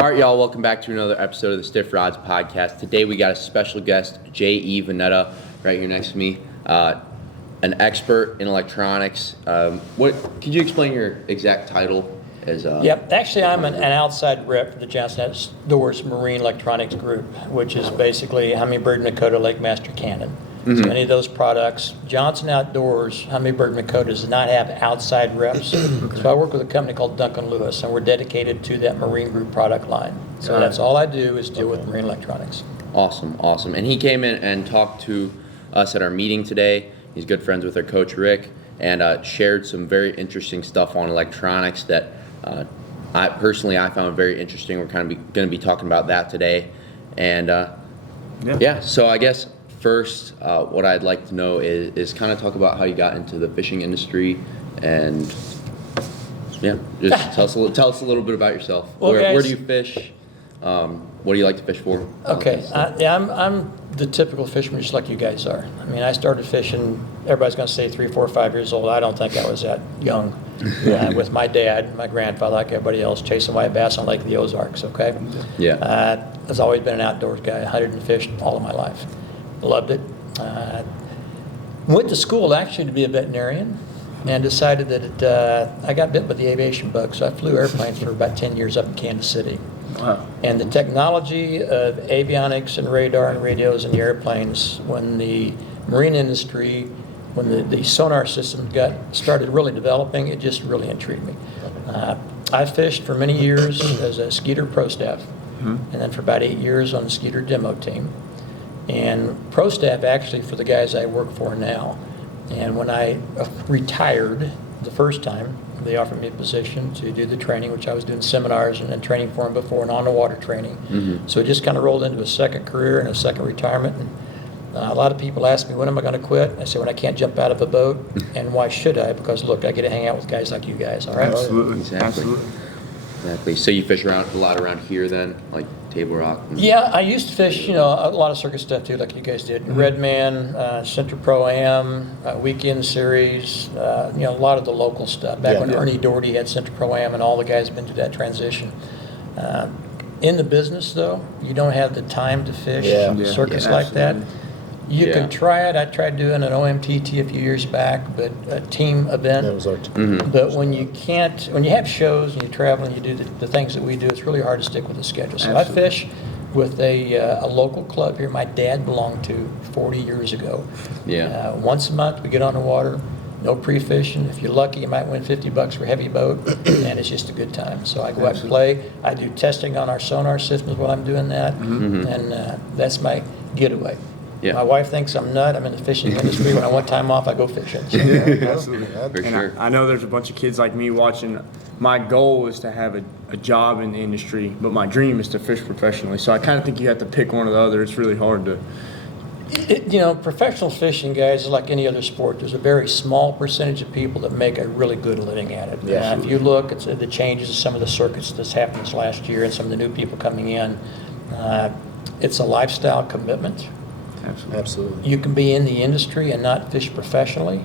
All right, y'all, welcome back to another episode of the Stiff Rods Podcast. Today we got a special guest, JE VanNatta, right here next to me, an expert in electronics. Could you explain your exact title? Yep, actually I'm an outside rep for the Johnson Outdoors Marine Electronics Group, which is basically Humminbird, Nakota, Lakemaster, Cannon. Mm-hmm. So any of those products, Johnson Outdoors, Humminbird, Nakota does not have outside reps. So I work with a company called Duncan Lewis, and we're dedicated to that Marine Group product line. So that's all I do is deal with marine electronics. Awesome. And he came in and talked to us at our meeting today. He's good friends with our coach, Rick, and shared some very interesting stuff on electronics that I found very interesting. We're kind of going to be talking about that today. And so I guess first, what I'd like to know is kind of talk about how you got into the fishing industry, and just tell us a little bit about yourself. Well, where do you fish? What do you like to fish for? Okay, I'm the typical fisherman, just like you guys are. I mean, I started fishing. Everybody's going to say 3, 4, 5 years old. I don't think I was that young. With my dad, my grandfather, like everybody else, chasing white bass on Lake of the Ozarks. Okay. Yeah. I've always been an outdoors guy. I hunted and fished all of my life. Loved it. Went to school actually to be a veterinarian, and decided that I got bit by the aviation bug. So I flew airplanes for about 10 years up in Kansas City. Wow. And the technology of avionics and radar and radios and the airplanes, when the marine industry, when the sonar systems started really developing, it just really intrigued me. I fished for many years as a Skeeter pro staff, and then for about 8 years on the Skeeter demo team. And pro staff actually for the guys I work for now. And when I retired the first time, they offered me a position to do the training, which I was doing seminars and training for them before, and on the water training. Mm-hmm. So it just kind of rolled into a second career and a second retirement. And a lot of people ask me, when am I going to quit? I say, when I can't jump out of a boat. And why should I? Because look, I get to hang out with guys like you guys, all right? Absolutely. Exactly. So you fish a lot around here then, like Table Rock? Yeah, I used to fish, a lot of circuit stuff too, like you guys did. Redman, Central Pro-Am, Weekend Series, a lot of the local stuff. Back when Ernie Doherty had Central Pro-Am and all the guys have been through that transition. In the business, though, you don't have the time to fish circuits like that. You can try it. I tried doing an OMTT a few years back, but a team event. That was our But when you have shows and you travel and you do the things that we do, it's really hard to stick with the schedule. So I fish with a local club here my dad belonged to 40 years ago. Yeah. Once a month we get on the water, no pre-fishing. If you're lucky, you might win $50 for a heavy boat, and it's just a good time. So I go out and play. I do testing on our sonar systems while I'm doing that, and that's my getaway. Yeah. My wife thinks I'm nut. I'm in the fishing industry. When I want time off, I go fishing. So. Absolutely. For sure. I know there's a bunch of kids like me watching. My goal is to have a job in the industry, but my dream is to fish professionally. So I kind of think you have to pick one or the other. It's really hard to. Professional fishing, guys, is like any other sport. There's a very small percentage of people that make a really good living at it. Yeah. If you look at the changes of some of the circuits that's happened this last year and some of the new people coming in, it's a lifestyle commitment. Absolutely. You can be in the industry and not fish professionally,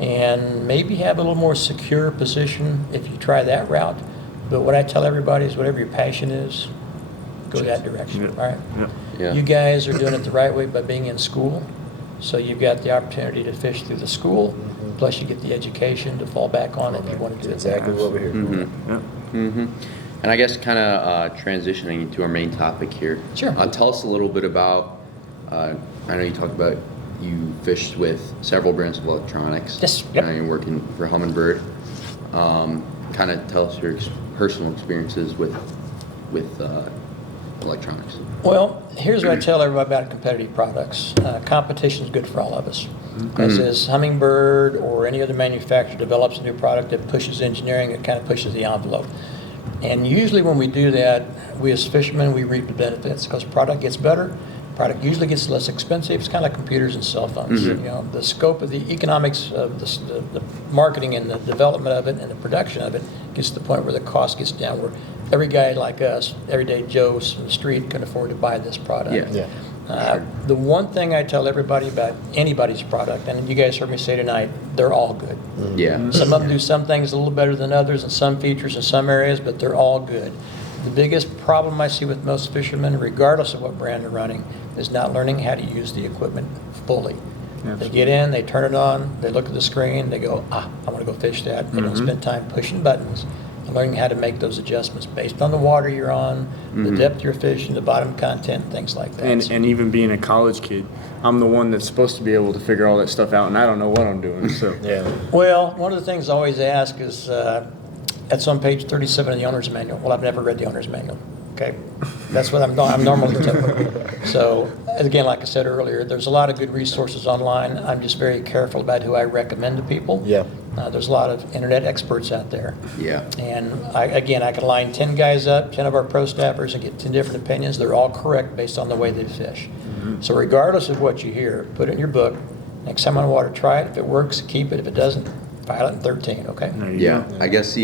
and maybe have a little more secure position if you try that route. But what I tell everybody is whatever your passion is, go that direction, all right? Yeah. You guys are doing it the right way by being in school, so you've got the opportunity to fish through the school, plus you get the education to fall back on if you want to do it. Exactly what we're here for. And I guess kind of transitioning to our main topic here. Sure. Tell us a little bit about, I know you talked about you fished with several brands of electronics. Yes. Yep. You're working for Humminbird. Kind of tell us your personal experiences with electronics. Well, here's what I tell everybody about competitive products. Competition is good for all of us. As Humminbird or any other manufacturer develops a new product that pushes engineering, it kind of pushes the envelope. And usually when we do that, we as fishermen, we reap the benefits because product gets better. Product usually gets less expensive. It's kind of like computers and cell phones. The scope of the economics of the marketing and the development of it and the production of it gets to the point where the cost gets down, where every guy like us, everyday Joe's from the street, can afford to buy this product. The one thing I tell everybody about anybody's product, and you guys heard me say tonight, they're all good. Yeah. Some of them do some things a little better than others and some features in some areas, but they're all good. The biggest problem I see with most fishermen, regardless of what brand they're running, is not learning how to use the equipment fully. They get in, they turn it on, they look at the screen, they go, I want to go fish that. They don't spend time pushing buttons and learning how to make those adjustments based on the water you're on, the depth you're fishing, the bottom content, things like that. And even being a college kid, I'm the one that's supposed to be able to figure all that stuff out, and I don't know what I'm doing. So Yeah. Well, one of the things I always ask is, that's on page 37 of the owner's manual. Well, I've never read the owner's manual. Okay, that's what I'm normally told. So, again, like I said earlier, there's a lot of good resources online. I'm just very careful about who I recommend to people. Yeah. There's a lot of internet experts out there. Yeah. And I can line 10 guys up, 10 of our pro staffers, and get 10 different opinions. They're all correct based on the way they fish. So regardless of what you hear, put it in your book. Next time on water, try it. If it works, keep it. If it doesn't, file it in 13, okay? there you Yeah, go. I guess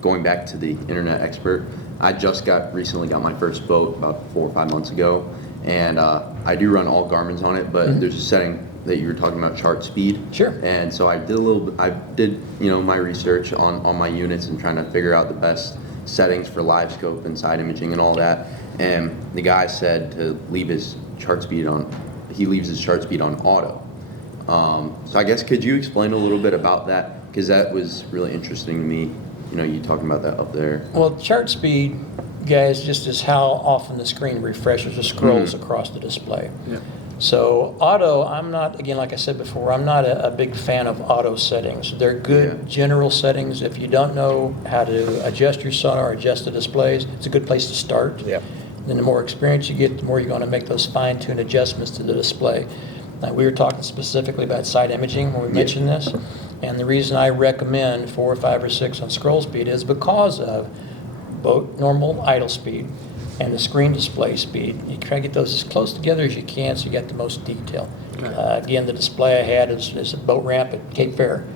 going back to the internet expert, I just recently got my first boat about 4 or 5 months ago, and I do run all Garmin's on it, but there's a setting that you were talking about, chart speed. Sure. And so I did my research on my units and trying to figure out the best settings for live scope and side imaging and all that. And the guy said to leave his chart speed on. He leaves his chart speed on auto. So I guess could you explain a little bit about that, because that was really interesting to me. You talking about that up there. Well, chart speed, guys, just is how often the screen refreshes or scrolls across the display. Yeah. So auto, I'm not, again, like I said before, I'm not a big fan of auto settings. They're good general settings. If you don't know how to adjust your sonar, adjust the displays, it's a good place to start. Yeah. Then the more experience you get, the more you're going to make those fine-tuned adjustments to the display. Now, we were talking specifically about side imaging when we mentioned this, and the reason I recommend 4 or 5 or 6 on scroll speed is because of boat normal idle speed and the screen display speed. You try to get those as close together as you can so you get the most detail. Again, the display I had is a boat ramp at Cape Fear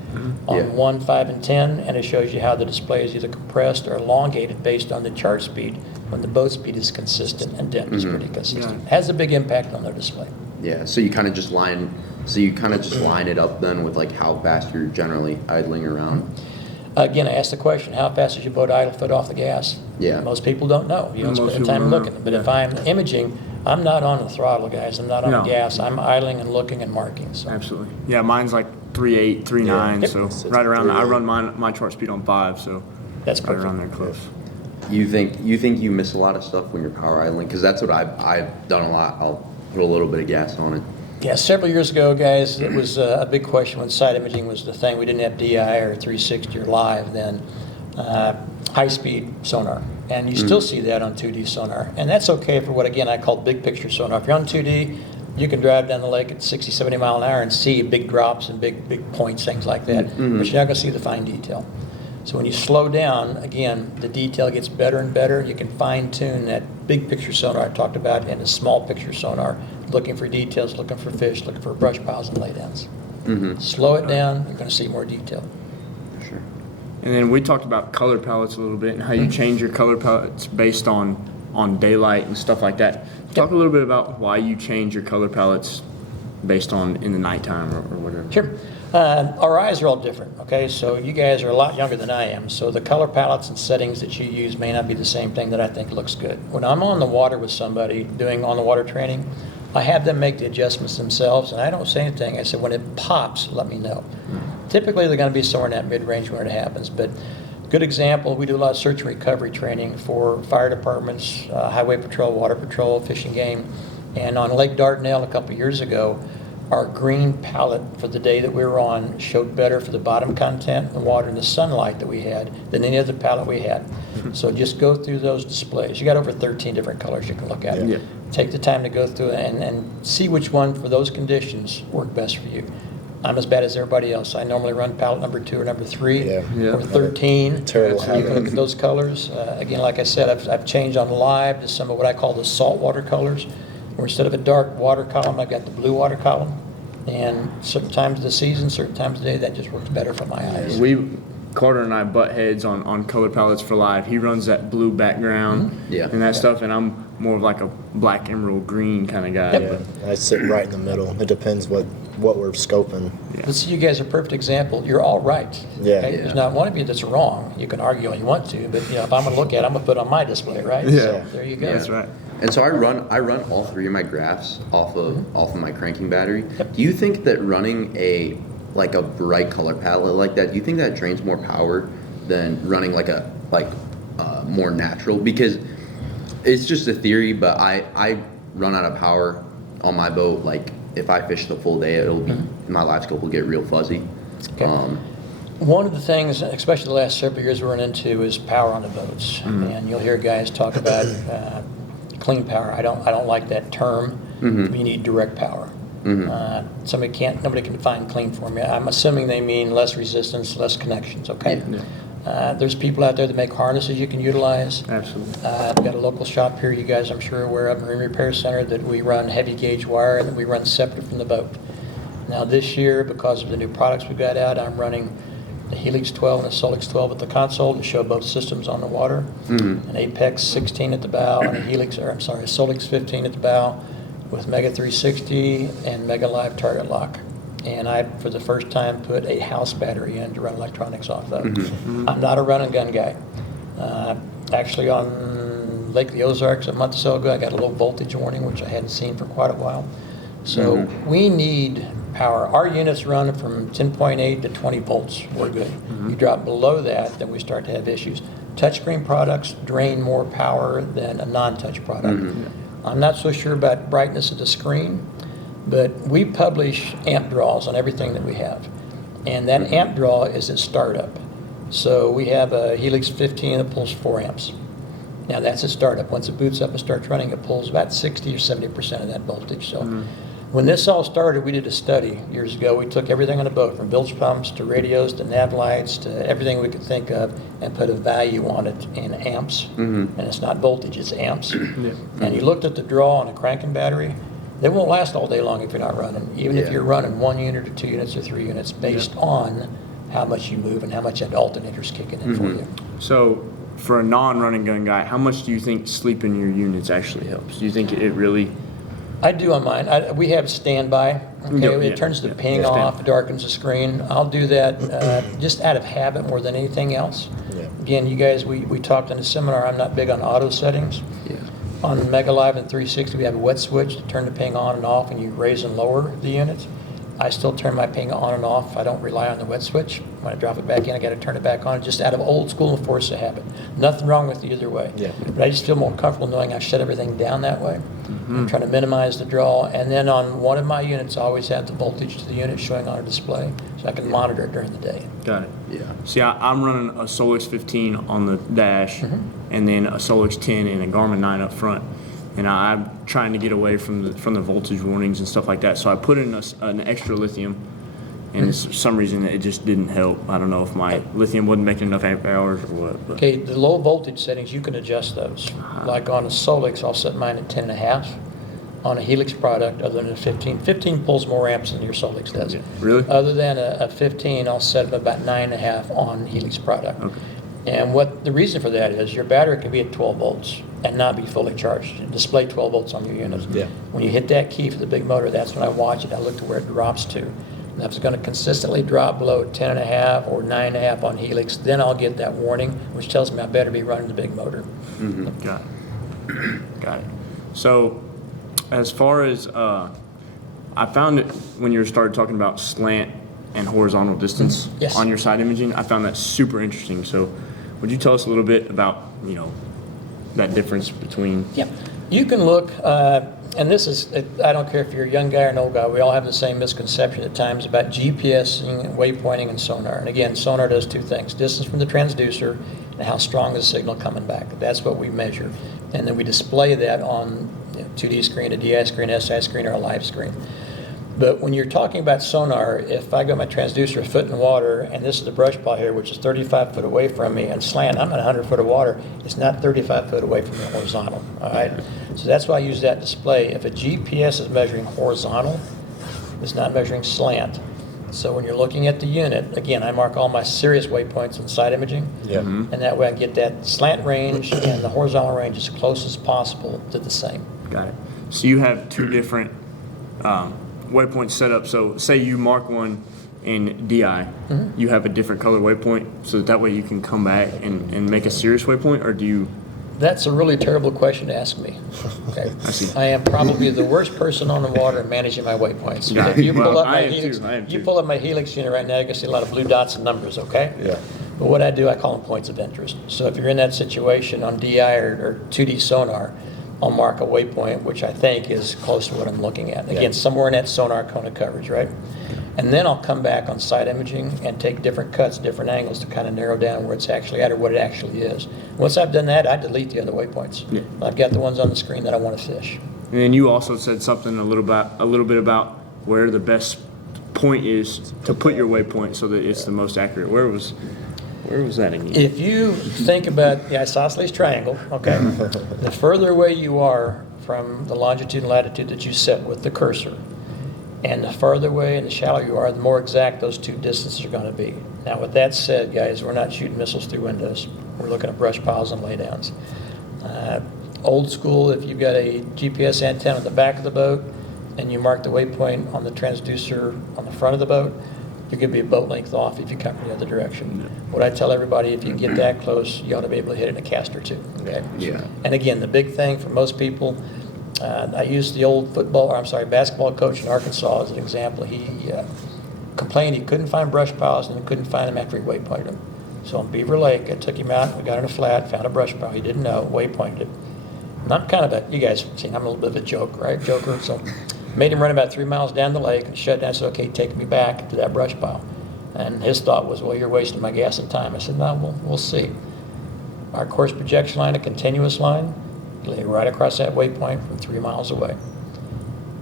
on 1, 5, and 10, and it shows you how the display is either compressed or elongated based on the chart speed when the boat speed is consistent and depth is pretty consistent. Has a big impact on their display. Yeah, so you kind of just line it up then with like how fast you're generally idling around. Again, I asked the question, how fast is your boat idle foot off the gas? Yeah. Most people don't know. You don't Most spend the people time don't know. looking. But if I'm imaging, I'm not on the throttle, guys. I'm not on No. the gas. I'm idling and looking and marking. So Absolutely. Yeah, mine's like 3.8, 3.9, Yeah. so Yep. right around that. I 3.8. run my chart speed on 5, so that's right perfect. around there close. You think you miss a lot of stuff when you're power idling? Because that's what I've done a lot. I'll put a little bit of gas on it. Yeah, several years ago, guys, it was a big question when side imaging was the thing. We didn't have DI or 360 or live then. High-speed sonar. And you still see that on 2D sonar. And that's okay for what, again, I call big picture sonar. If you're on 2D, you can drive down the lake at 60, 70 mile an hour and see big drops and big points, things like that. But you're not going to see the fine detail. So when you slow down, again, the detail gets better and better. You can fine-tune that big picture sonar I talked about and a small picture sonar, looking for details, looking for fish, looking for brush piles and laydowns. Slow it down, you're going to see more detail. Sure. And then we talked about color palettes a little bit and how you change your color palettes based on daylight and stuff like that. Talk a little bit about why you change your color palettes based on in the nighttime or whatever. Sure. Our eyes are all different, okay? So you guys are a lot younger than I am, so the color palettes and settings that you use may not be the same thing that I think looks good. When I'm on the water with somebody doing on-the-water training, I have them make the adjustments themselves, and I don't say anything. I said, when it pops, let me know. Typically, they're going to be somewhere in that mid-range where it happens, but good example, we do a lot of search and recovery training for fire departments, highway patrol, water patrol, fishing game, and on Lake Dardanelle a couple years ago, our green palette for the day that we were on showed better for the bottom content, the water, and the sunlight that we had than any other palette we had. So just go through those displays. You got over 13 different colors you can look at. Yeah. Take the time to go through it and see which one for those conditions work best for you. I'm as bad as everybody else. I normally run palette number 2 or number 3 Yeah. or 13. Terrible So you can look at those colors. Again, like I said, I've changed on live to some of what I call the saltwater colors, where instead of a dark water column, I've got the blue water column. And certain times of the season, certain times of the day, that just works better for my eyes. Carter and I butt heads on color palettes for live. He runs that blue background Yeah. and that stuff, and I'm more of like a black emerald green kind of guy. Yep. But I sit right in the middle. It depends what what we're scoping. But see, you guys are a perfect example. You're all right. Yeah. Okay? There's not one of you that's wrong. You can argue all you want to, but if I'm going to look at it, I'm going to put it on my display, right? Yeah. So there you go. That's right. And so I run all three of my graphs off of my cranking battery. Do you think that running a bright color palette like that, do you think that drains more power than running more natural? Because it's just a theory, but I run out of power on my boat. Like if I fish the full day, it'll be my live scope will get real fuzzy. Okay. One of the things, especially the last several years we're running into, is power on the boats. And you'll hear guys talk about clean power. I don't like that term. You need direct power. Nobody can define clean for me. I'm assuming they mean less resistance, less connections, okay? There's people out there that make harnesses you can utilize. Absolutely. I've got a local shop here, you guys I'm sure are aware of, Marine Repair Center, that we run heavy gauge wire and that we run separate from the boat. Now this year, because of the new products we got out, I'm running the Helix 12 and the Solix 12 at the console to show both systems on the water, an Apex 16 at the bow, and a Solix 15 at the bow with Mega 360 and Mega Live target lock. And I, for the first time, put a house battery in to run electronics off of. I'm not a run and gun guy. Actually, on Lake the Ozarks a month or so ago, I got a low voltage warning, which I hadn't seen for quite a while. So we need power. Our units run from 10.8 to 20 volts. We're good. You drop below that, then we start to have issues. Touchscreen products drain more power than a non-touch product. I'm not so sure about brightness of the screen, but we publish amp draws on everything that we have. And that amp draw is at startup. So we have a Helix 15 that pulls 4 amps. Now that's at startup. Once it boots up and starts running, it pulls about 60 or 70% of that voltage. So when this all started, we did a study years ago. We took everything on the boat, from bilge pumps to radios to nav lights to everything we could think of, and put a value on it in amps. And it's not voltage, it's amps. And you looked at the draw on a cranking battery. They won't last all day long if you're not running, even if you're running 1 unit or 2 units or 3 units, based on how much you move and how much that alternator's kicking in for you. So for a non-running gun guy, how much do you think sleeping your units actually helps? Do you think it really... I do on mine. We have standby. Okay, it turns the ping off, darkens the screen. I'll do that just out of habit more than anything else. Again, you guys, we talked in a seminar. I'm not big on auto settings. On Mega Live and 360, we have a wet switch to turn the ping on and off, and you raise and lower the units. I still turn my ping on and off. I don't rely on the wet switch. When I drop it back in, I got to turn it back on, just out of old school and force of habit. Nothing wrong with either way. But I just feel more comfortable knowing I shut everything down that way. I'm trying to minimize the draw. And then on one of my units, I always have the voltage to the unit showing on a display, so I can monitor it during the day. Got it. See, I'm running a Solix 15 on the dash, and then a Solix 10 and a Garmin 9 up front. And I'm trying to get away from the voltage warnings and stuff like that. So I put in an extra lithium, and for some reason it just didn't help. I don't know if my lithium wasn't making enough amp hours or what. But. Okay, the low voltage settings, you can adjust those. Like on a Solix, I'll set mine at 10.5. On a Helix product, other than a 15, 15 pulls more amps than your Solix does. Really? Other than a 15, I'll set them about 9.5 on Helix product. And what the reason for that is, your battery can be at 12 volts and not be fully charged. Display 12 volts on your units. When you hit that key for the big motor, that's when I watch it. I look to where it drops to. And if it's going to consistently drop below 10.5 or 9.5 on Helix, then I'll get that warning, which tells me I better be running the big motor. Got it. Got it. So, as far as I found it when you started talking about slant and horizontal distance on your side imaging, I found that super interesting. So, would you tell us a little bit about that difference between? You can look, and this is, I don't care if you're a young guy or an old guy, we all have the same misconception at times about GPSing and waypointing and sonar. And again, sonar does 2 things: distance from the transducer and how strong is the signal coming back. That's what we measure. And then we display that on 2D screen, a DI screen, SI screen, or a live screen. But when you're talking about sonar, if I got my transducer a foot in the water, and this is the brush pile here, which is 35 foot away from me, and slant, I'm at 100 foot of water, it's not 35 foot away from the horizontal, all right? So that's why I use that display. If a GPS is measuring horizontal, it's not measuring slant. So when you're looking at the unit, again, I mark all my serious waypoints on side imaging, and that way I get that slant range and the horizontal range as close as possible to the same. Got it. So you have 2 different waypoint setup. So say you mark one in DI, you have a different color waypoint, so that way you can come back and make a serious waypoint, or do you? That's a really terrible question to ask me. Okay. I see. I am probably the worst person on the water managing my waypoints. Yeah. If you pull Well, up my I am helix, too. I am you too. pull up my helix unit right now, you can see a lot of blue dots and numbers. Okay. Yeah. But what I do, I call them points of interest. So if you're in that situation on DI or 2D sonar, I'll mark a waypoint, which I think is close to what I'm looking at. Again, Yeah. somewhere in that sonar cone of coverage, right? And then I'll come back on side imaging and take different cuts, different angles to kind of narrow down where it's actually at or what it actually is. Once I've done that, I delete the other waypoints. Yeah. I've got the ones on the screen that I want to fish. And then you also said something a little bit about where the best point is to put your waypoint so that it's the most accurate. Where was that again? If you think about the isosceles triangle, okay, the further away you are from the longitude and latitude that you set with the cursor, and the farther away and the shallower you are, the more exact those two distances are going to be. Now, with that said, guys, we're not shooting missiles through windows. We're looking at brush piles and laydowns. Old school, if you've got a GPS antenna on the back of the boat and you mark the waypoint on the transducer on the front of the boat, you're going to be a boat length off if you come from the other direction. What I tell everybody, if you get that close, you ought to be able to hit it in a cast or two. Okay? Yeah. And again, the big thing for most people, I used the old basketball coach in Arkansas as an example. He complained he couldn't find brush piles and he couldn't find them after he waypointed them. So on Beaver Lake, I took him out, we got in a flat, found a brush pile he didn't know, waypointed it. And I'm kind of a, you guys have seen, I'm a little bit of a joker. So made him run about 3 miles down the lake and shut down. I said, okay, take me back to that brush pile. And his thought was, well, you're wasting my gas and time. I said, no, we'll see. Our course projection line, a continuous line, lay right across that waypoint from 3 miles away.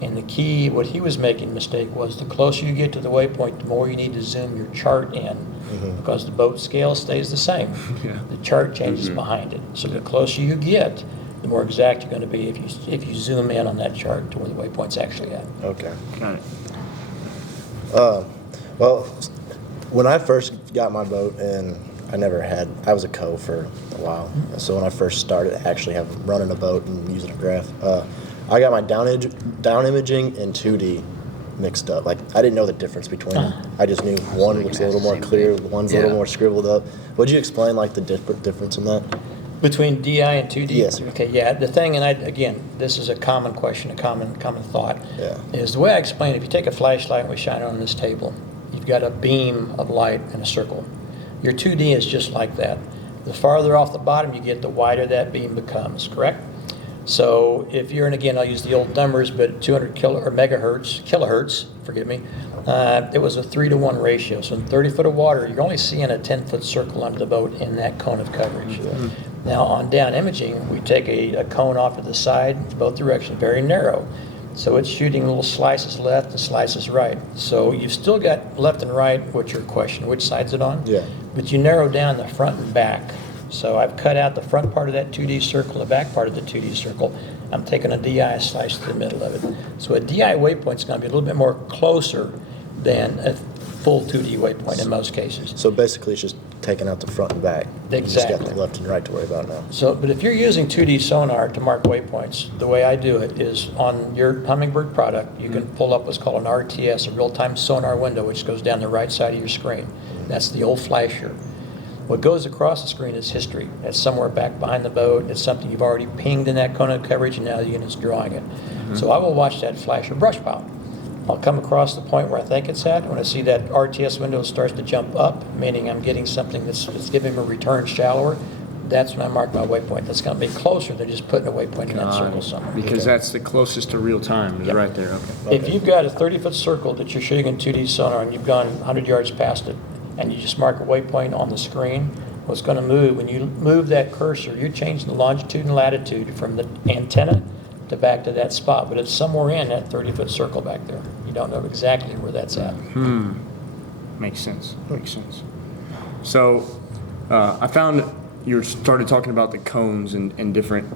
And the key, what he was making a mistake was the closer you get to the waypoint, the more you need to zoom your chart in because the boat scale stays the same. Yeah. The chart changes behind it. So the closer you get, the more exact you're going to be if you zoom in on that chart to where the waypoint's actually at. Okay. Got it. Well, when I first got my boat, and I was a co for a while. So when I first started actually running a boat and using a graph, I got my down imaging and 2D mixed up. Like, I didn't know the difference between them. I just knew one looks a little more clear, one's a little more scribbled up. Would you explain like the difference in that? Between DI and 2D? Yes, sir. Okay, yeah. The thing, and again, this is a common question, a common thought, Yeah. is the way I explain it, if you take a flashlight and we shine it on this table, you've got a beam of light in a circle. Your 2D is just like that. The farther off the bottom you get, the wider that beam becomes, correct? So if you're, and again, I'll use the old numbers, but 200 kilohertz, forgive me, it was a 3-to-1 ratio. So in 30 foot of water, you're only seeing a 10-foot circle under the boat in that cone of coverage. Now on down imaging, we take a cone off to the side, both directions, very narrow. So it's shooting little slices left and slices right. So you've still got left and right, what's your question, which side's it on? Yeah. But you narrow down the front and back. So I've cut out the front part of that 2D circle, the back part of the 2D circle. I'm taking a DI slice to the middle of it. So a DI waypoint is going to be a little bit more closer than a full 2D waypoint in most cases. So basically, it's just taking out the front and back. You just Exactly. got the left and right to worry about now. So, but if you're using 2D sonar to mark waypoints, the way I do it is on your Humminbird product, you can pull up what's called an RTS, a real-time sonar window, which goes down the right side of your screen. That's the old flasher. What goes across the screen is history. That's somewhere back behind the boat. It's something you've already pinged in that cone of coverage, and now the unit's drawing it. So I will watch that flash or brush pile. I'll come across the point where I think it's at. When I see that RTS window starts to jump up, meaning I'm getting something that's giving me a return shallower, that's when I mark my waypoint. That's going to be closer than just putting a waypoint in that circle somewhere. Because that's the closest to real time, is Yep. right there. Okay. If you've got a 30-foot circle that you're shooting in 2D sonar and you've gone 100 yards past it, and you just mark a waypoint on the screen, what's going to move, when you move that cursor, you're changing the longitude and latitude from the antenna to back to that spot, but it's somewhere in that 30-foot circle back there. You don't know exactly where that's at. Makes sense. Makes sense. So I found you started talking about the cones and different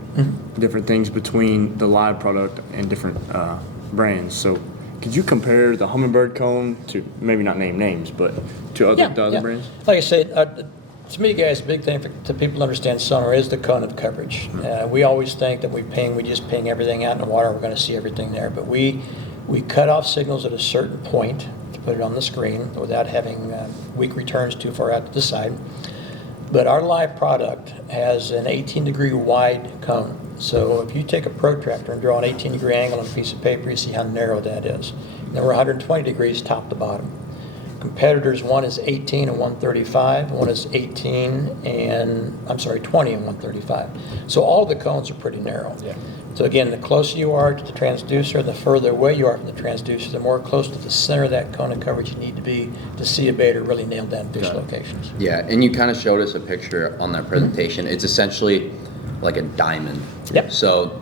things between the live product and different brands. So could you compare the Humminbird cone to, maybe not name names, but to the other brands? Like I said, to me, guys, the big thing to people to understand sonar is the cone of coverage. We always think that we just ping everything out in the water, we're going to see everything there. But we We cut off signals at a certain point to put it on the screen without having weak returns too far out to the side. But our live product has an 18-degree wide cone. So if you take a protractor and draw an 18-degree angle on a piece of paper, you see how narrow that is. And then we're 120 degrees top to bottom. Competitors, one is 18 and 135, one is 20 and 135. So all the cones are pretty narrow. Yeah. So again, the closer you are to the transducer, the further away you are from the transducer, the more close to the center of that cone of coverage you need to be to see a bait or really nail down fish locations. Yeah, and you kind of showed us a picture on that presentation. It's essentially like a diamond. Yep. So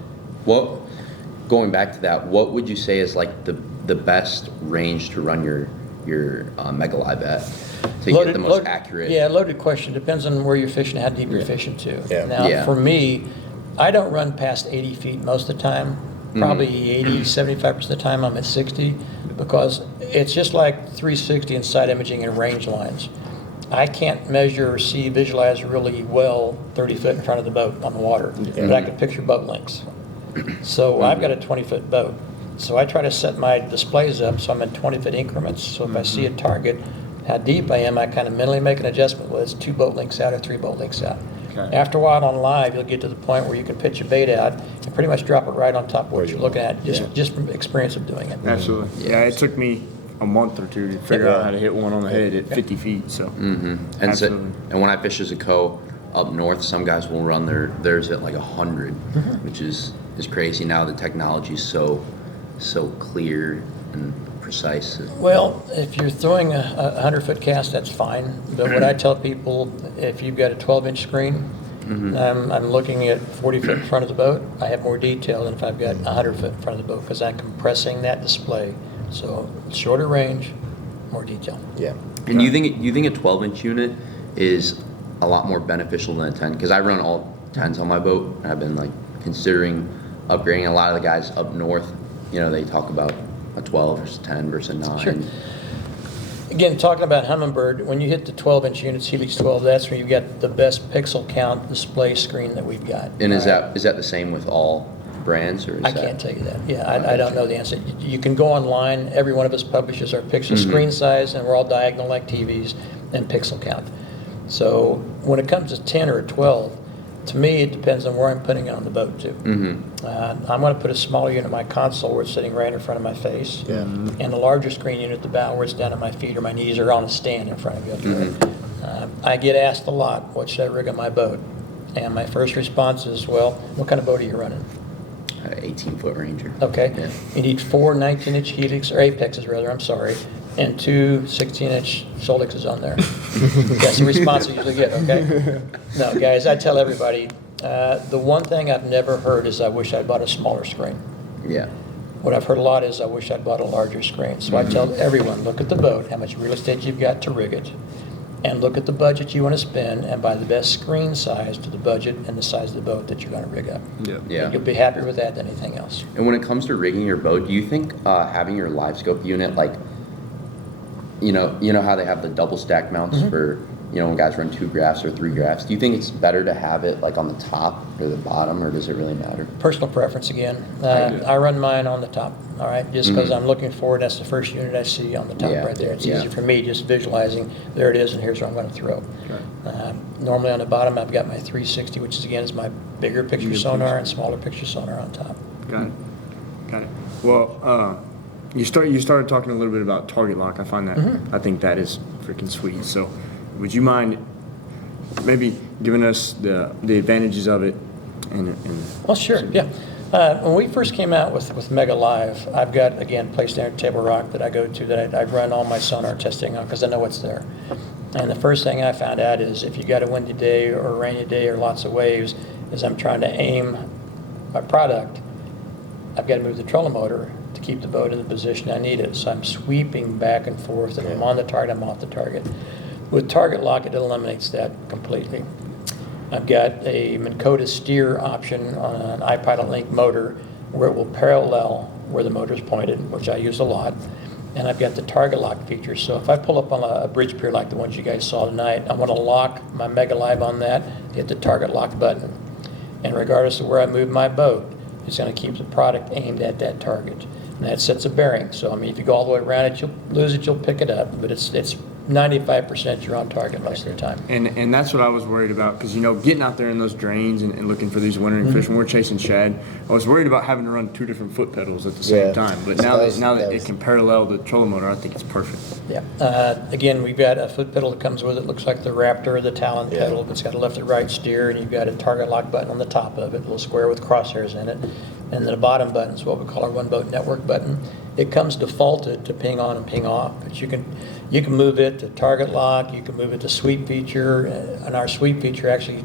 going back to that, what would you say is like the best range to run your Mega Live at to get the most accurate? Yeah, loaded question. Depends on where you're fishing, how deep you're fishing to. Yeah. Now, for me, I don't run past 80 feet most of the time. Probably 80, 75% of the time I'm at 60 because it's just like 360 and side imaging and range lines. I can't measure or visualize really well 30 foot in front of the boat on the water, but I can picture boat lengths. So I've got a 20-foot boat. So I try to set my displays up so I'm in 20-foot increments. So if I see a target, how deep I am, I kind of mentally make an adjustment, whether it's 2 boat lengths out or 3 boat lengths out. Okay. After a while on live, you'll get to the point where you can pitch a bait out and pretty much drop it right on top of what you're looking at, just from experience of doing it. Absolutely. Yeah, it took me a month or two to figure out how to hit one on the head at 50 feet. So, And absolutely. and when I fish as a co up north, some guys will run theirs at like 100, which is crazy. Now the technology is so clear and precise. Well, if you're throwing a 100-foot cast, that's fine. But what I tell people, if you've got a 12-inch screen, I'm looking at 40 foot in front of the boat, I have more detail than if I've got 100 foot in front of the boat because I'm compressing that display. So shorter range, more detail. Yeah. And you think a 12-inch unit is a lot more beneficial than a 10? Because I run all 10s on my boat, and I've been like considering upgrading. A lot of the guys up north, they talk about a 12 versus 10 versus a 9. Sure. Again, talking about Humminbird, when you hit the 12-inch units, Helix 12, that's where you've got the best pixel count display screen that we've got. And is that the same with all brands, or is I can't tell you that. Yeah, I don't know the answer. You can go online. Every one of us publishes our pixel screen size, and we're all diagonal like TVs, and pixel count. So when it comes to 10 or 12, to me, it depends on where I'm putting it on the boat, too. I'm going to put a smaller unit in my console where it's sitting right in front of my face, and a larger screen unit at the bow where it's down at my feet or my knees or on a stand in front of you. I get asked a lot, what should I rig on my boat? And my first response is, well, what kind of boat are you running? 18-foot Ranger. Okay. Yeah. You need 4 19-inch Helix, or Apexes rather, I'm sorry, and 2 16-inch Solixes on there. That's the response I usually get, okay? No, guys, I tell everybody, the one thing I've never heard is I wish I'd bought a smaller screen. Yeah. What I've heard a lot is I wish I'd bought a larger screen. So I tell everyone, look at the boat, how much real estate you've got to rig it, and look at the budget you want to spend and buy the best screen size to the budget and the size of the boat that you're going to rig up. Yeah. You'll be happier with that than anything else. And when it comes to rigging your boat, do you think having your live scope unit, like, you know how they have the double stack mounts for, when guys run 2 graphs or 3 graphs, do you think it's better to have it like on the top or the bottom, or does it really matter? Personal preference again. I run mine on the top, all right? Just because I'm looking forward, that's the first unit I see on the top right there. It's easy for me just visualizing, there it is, and here's where I'm going to throw. Normally on the bottom, I've got my 360, which is, again, is my bigger picture sonar and smaller picture sonar on top. Got it. Well, you started talking a little bit about target lock. I find that I think that is freaking sweet. So, would you mind maybe giving us the advantages of it? Well, sure, yeah. When we first came out with Mega Live, I've got, again, place standard table rock that I go to that I run all my sonar testing on because I know what's there. And the first thing I found out is if you got a windy day or a rainy day or lots of waves, is I'm trying to aim my product, I've got to move the trolling motor to keep the boat in the position I need it. So I'm sweeping back and forth, and I'm on the target, I'm off the target. With target lock, it eliminates that completely. I've got a Minn Kota steer option on an iPilot Link motor where it will parallel where the motor is pointed, which I use a lot. And I've got the target lock feature. So if I pull up on a bridge pier like the ones you guys saw tonight, I want to lock my Mega Live on that, hit the target lock button. And regardless of where I move my boat, It's going to keep the product aimed at that target. And that sets a bearing. So, I mean, if you go all the way around it, you'll lose it, you'll pick it up. But it's 95% you're on target most of the time. And that's what I was worried about, because, getting out there in those drains and looking for these wintering fish, when we're chasing shad, I was worried about having to run 2 different foot pedals at the same Yeah. time. But now that it can parallel the trolling motor, I think it's perfect. Yeah. Again, we've got a foot pedal that comes with it. Looks like the Raptor or the Talon pedal, but it's got a left and right steer, and you've got a target lock button on the top of it, a little square with crosshairs in it. And then the bottom button is what we call our one boat network button. It comes defaulted to ping on and ping off, but you can move it to target lock, you can move it to sweep feature, and our sweep feature actually,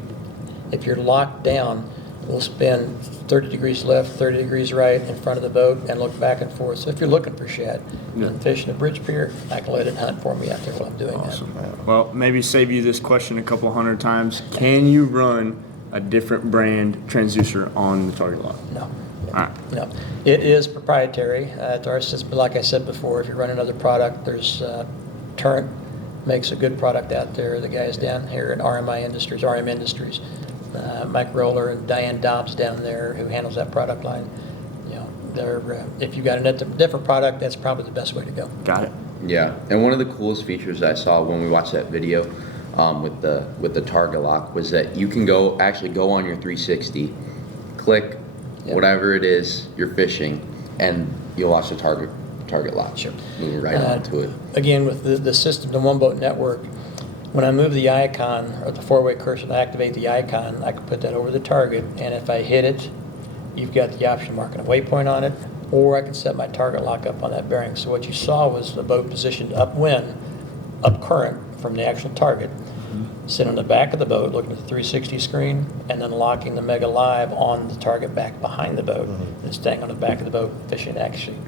if you're locked down, will spin 30 degrees left, 30 degrees right in front of the boat and look back and forth. So if you're looking for shad and fishing a bridge pier, I can let it hunt for me out there while I'm doing that. Well, maybe save you this question a couple hundred times. Can you run a different brand transducer on the target lock? No. All right. No, it is proprietary to our system. But like I said before, if you run another product, there's Turret makes a good product out there. The guys down here at RM Industries, Mike Roller and Diane Dobbs down there who handles that product line. If you got a different product, that's probably the best way to go. Got it. Yeah, and one of the coolest features I saw when we watched that video with the target lock was that you can actually go on your 360, click whatever it is you're fishing, and you'll watch the target lock. Sure. Move right onto it. Again, with the system, the one boat network, when I move the icon or the 4-way cursor to activate the icon, I can put that over the target, and if I hit it, you've got the option of marking a waypoint on it, or I can set my target lock up on that bearing. So what you saw was the boat positioned upwind, up current from the actual target, sitting on the back of the boat looking at the 360 screen, and then locking the Mega Live on the target back behind the boat and staying on the back of the boat fishing actually.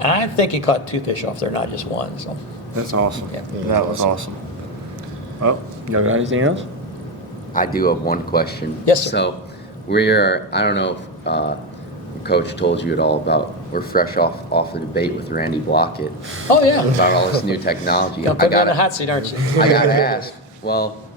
I think he caught 2 fish off there, not just 1. So That's awesome. Yeah. That was awesome. Well, y'all got anything else? I do have one question. Yes, sir. So I don't know if Coach told you at all we're fresh off the debate with Randy Blockett oh yeah, about all this new technology. gonna put me on the hot seat, aren't you? I gotta ask. Well,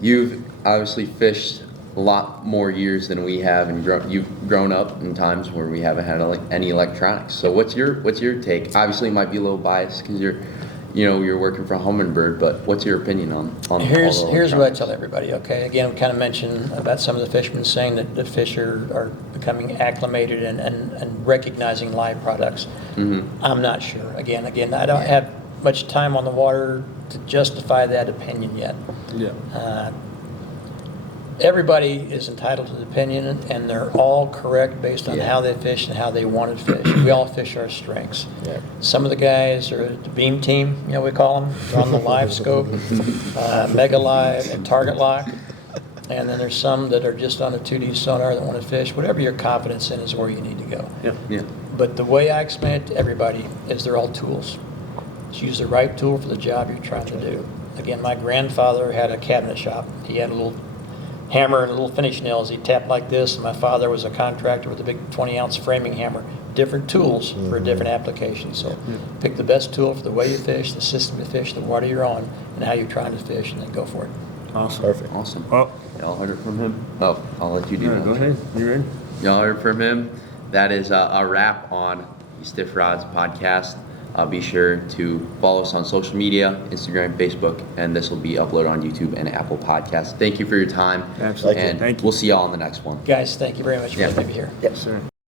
you've obviously fished a lot more years than we have, and you've grown up in times where we haven't had any electronics. So what's your take? Obviously, it might be a little biased because you're working for Humminbird, but what's your opinion on all the Here's what I electronics? tell everybody. Okay, again, we kind of mentioned about some of the fishermen saying that the fish are becoming acclimated and recognizing live products. I'm not sure. Again, I don't have much time on the water to justify that opinion yet. Yeah. Everybody is entitled to the opinion, and they're all correct based on how they fish and how they want to fish. We all fish our strengths. Yeah. Some of the guys are the beam team, we call them. They're on the live scope, Mega Live, and Target Lock. And then there's some that are just on a 2D sonar that want to fish. Whatever your confidence in is where you need to go. Yeah. But the way I explain it to everybody is they're all tools. Just use the right tool for the job you're trying to do. Again, my grandfather had a cabinet shop. He had a little hammer and little finish nails. He tapped like this, and my father was a contractor with a big 20-ounce framing hammer. Different tools for different applications. So pick the best tool for the way you fish, the system you fish, the water you're on, and how you're trying to fish, and then go for it. Awesome. Perfect. Awesome. Well, Y'all heard it from him? Oh, I'll let you do yeah, that. go ahead. You ready? Y'all heard from him. That is a wrap on the Stiff Rods podcast. Be sure to follow us on social media, Instagram, Facebook, and this will be uploaded on YouTube and Apple Podcasts. Thank you for your time. Absolutely. And Thank you. we'll see y'all on the next one. Guys, thank you very much for letting me be here. Yep. Sir.